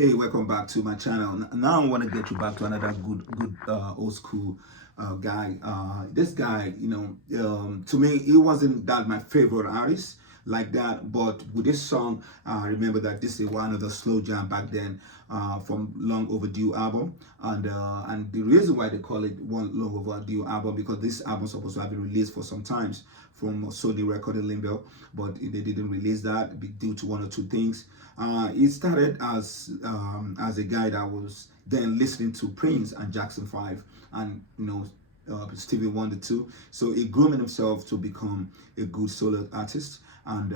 Hey, welcome back to my channel. Now I want to get you back to another good old school guy. This guy, to me, he wasn't that my favorite artist like that, but with this song, remember that this is one of the slow jam back then from Long Overdue album, and the reason why they call it one Long Overdue album because this album supposed to have been released for some times from Sony recording label, but they didn't release that due to one or two things. It started as a guy that was then listening to Prince and Jackson 5 and Stevie Wonder too. So he grooming himself to become a good solo artist. And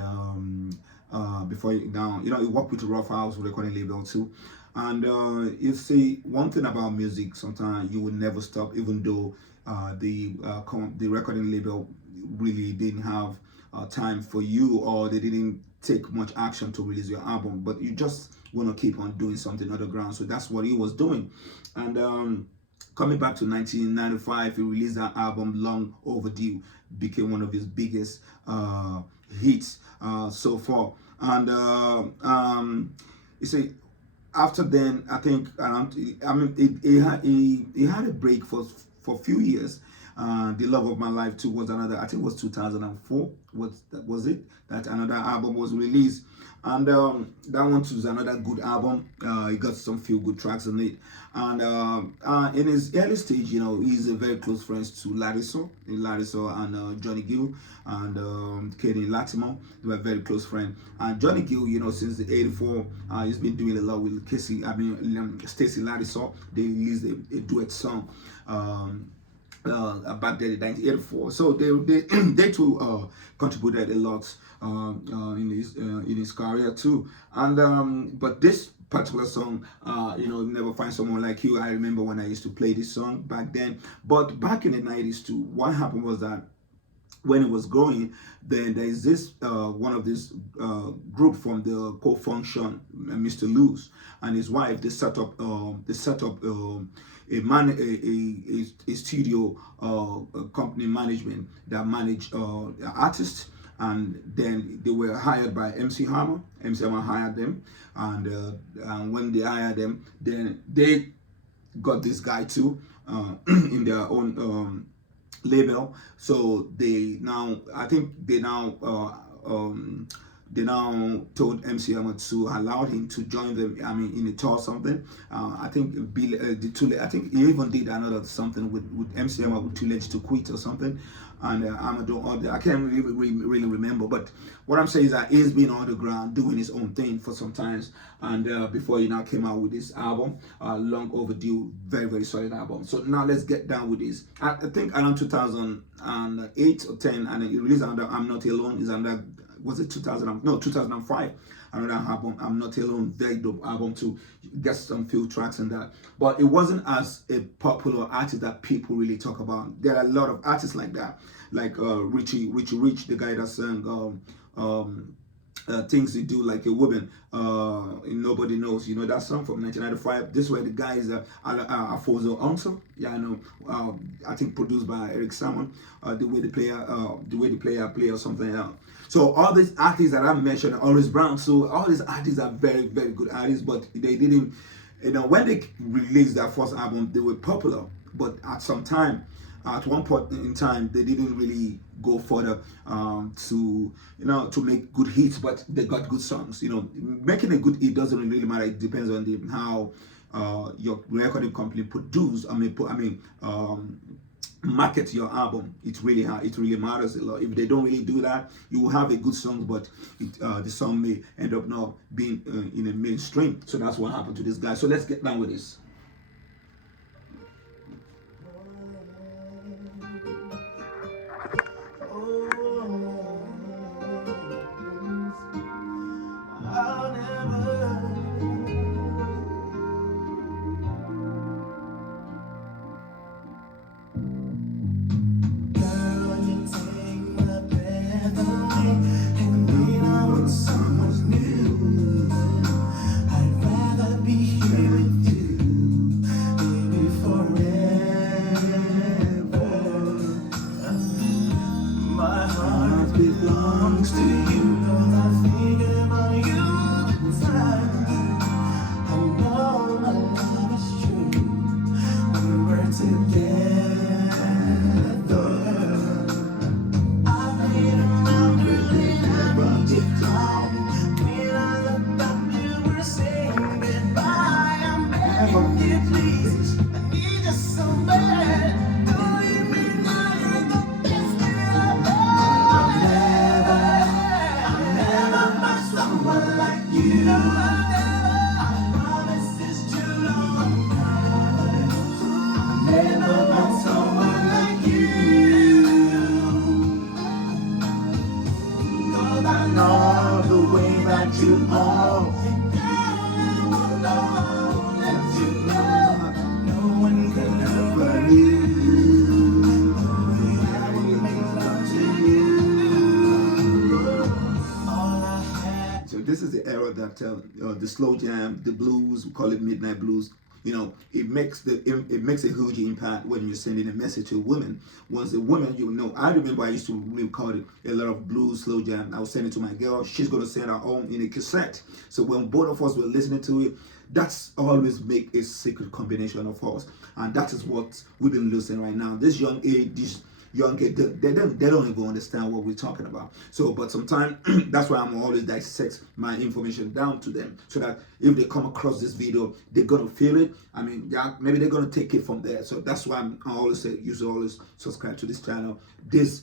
before now, he worked with Rough House recording label too. And you see, one thing about music, sometimes you will never stop, even though the recording label really didn't have time for you, or they didn't take much action to release your album, but you just want to keep on doing something underground. So that's what he was doing. And coming back to 1995, he released that album Long Overdue, became one of his biggest hits so far. And you see, after then, I think around, he had a break for a few years. The Love of My Life too was another, I think it was 2004, was it that another album was released. And that one too is another good album. He got some few good tracks in it. And in his early stage, he's a very close friends to Larissa and Johnny Gill and Kenny Lattimore. They were very close friends. And Johnny Gill, since the '84, he's been doing a lot with Stacey Larissa. They released a duet song. Back then in 1984, so they too contributed a lot in his career too. And but this particular song, Never Find Someone Like You, I remember when I used to play this song back then. But back in the 90s too, what happened was that when it was growing, then there is this one of this group from the co-function, Mr. Luz and his wife. They set up a studio company management that managed artists, and then they were hired by MC Hammer. MC Hammer hired them, and when they hired them, then they got this guy too in their own label. So they now told MC Hammer to allow him to join them. I mean, in a tour or something. I think I think he even did another something with MC Hammer with Too Late to Quit or something. And Amadou all that. I can't really remember. But what I'm saying is that he's been on the ground doing his own thing for some times. And before he now came out with this album, Long Overdue, very, very solid album. So now let's get down with this. I think around 2008 or 10, and then he released another I'm Not Alone, is another, was it 2005, another album, I'm Not Alone, very dope album too. Get some few tracks in that, but it wasn't as a popular artist that people really talk about. There are a lot of artists like that, like Richie Rich, the guy that sang Things You Do Like a Woman, Nobody Knows, that song from 1995. This way the guy is Afonso Onso, I think produced by Eric Salmon. The way the player play or something else. So all these artists that I mentioned, Oris Brown, so all these artists are very, very good artists, but they didn't, when they released their first album, they were popular, but at one point in time, they didn't really go further to make good hits, but they got good songs. Making a good hit doesn't really matter. It depends on how your recording company market your album. It really matters a lot. If they don't really do that, you will have a good song, but the song may end up not being in a mainstream. So that's what happened to this guy. So let's get down with this. Someone's new. I'd rather be here with you. the slow jam, the blues, we call it midnight blues. It makes a huge impact when you're sending a message to a woman. Once a woman, I remember I used to record a lot of blues, slow jam. I was sending it to my girl. She's gonna send her own in a cassette. So when both of us were listening to it, that's always make a secret combination of us, and that is what we've been losing right now. This young age, this young kid, they don't even understand what we're talking about. So, but sometimes that's why I'm always dissect my information down to them, so that if they come across this video, they're gonna feel it. I mean, yeah, maybe they're gonna take it from there. So that's why I always say you should always subscribe to this channel. This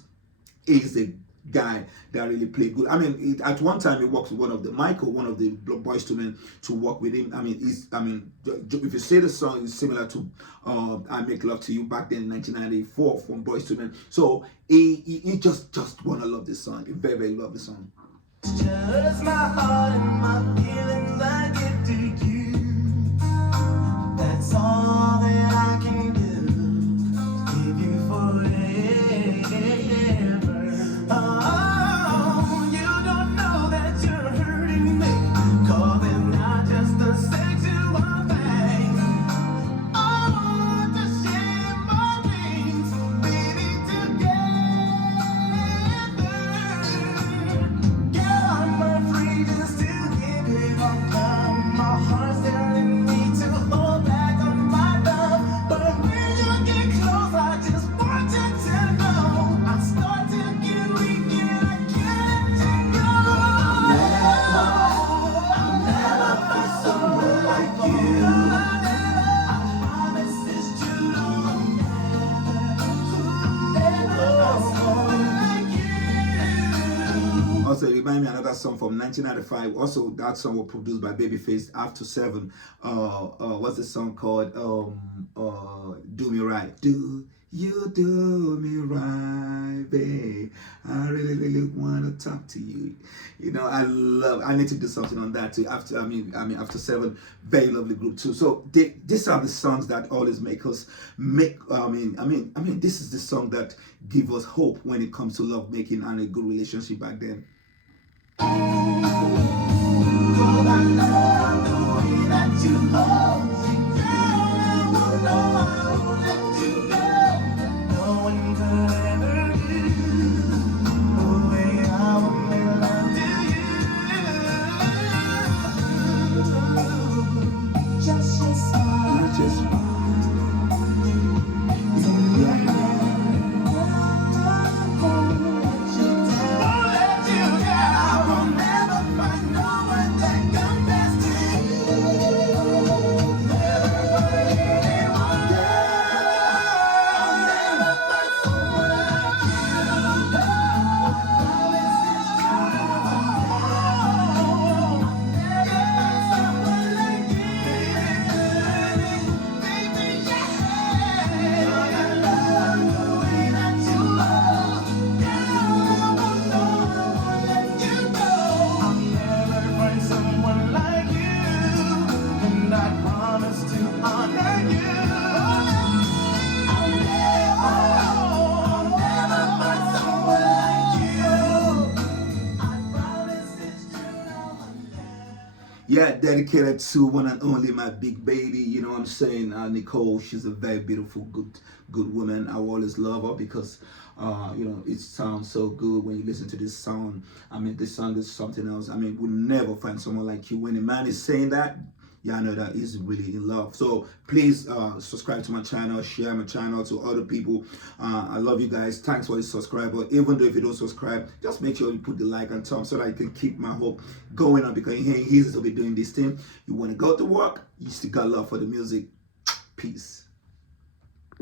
is a guy that really played good. I mean, at one time he worked with one of the Boyz II Men, to work with him. I mean, if you say the song is similar to "I Make Love to You" back then in 1994 from Boyz II Men. So he just wanna love this song. He very, very love the song. Just my heart and my feelings I give to you. That's all that I can do. Give you forever. Oh, you don't know that you're hurting me. 'Cause it's not just a sexual thing. I want to share my dreams, baby, together. I'm free just to give it all time. My heart's telling me to hold back on my love, but when you get close, I just want you to know I start to get weak and I can't let you go. I'll never find someone like you. I promise it's true, no, I'll never find someone like you. Also, it remind me another song from 1995. Also, that song was produced by Babyface, After 7. What's the song called? Do Me Right. Do you do me right, babe? I really, really want to talk to you. I need to do something on that too. After 7, very lovely group too. So these are the songs that always make us this is the song that give us hope when it comes to love making and a good relationship back then. Yeah, dedicated to one and only my big baby. You know what I'm saying? Nicole, she's a very beautiful, good woman. I will always love her because, it sounds so good when you listen to this song. I mean, this song is something else. I mean, we'll never find someone like you. When a man is saying that, yeah, I know that he's really in love. So please subscribe to my channel, share my channel to other people. I love you guys. Thanks for the subscriber. Even though if you don't subscribe, just make sure you put the like and thumb so that I can keep my hope going on, because he's to be doing this thing. You want to go to work, you still got love for the music. Peace.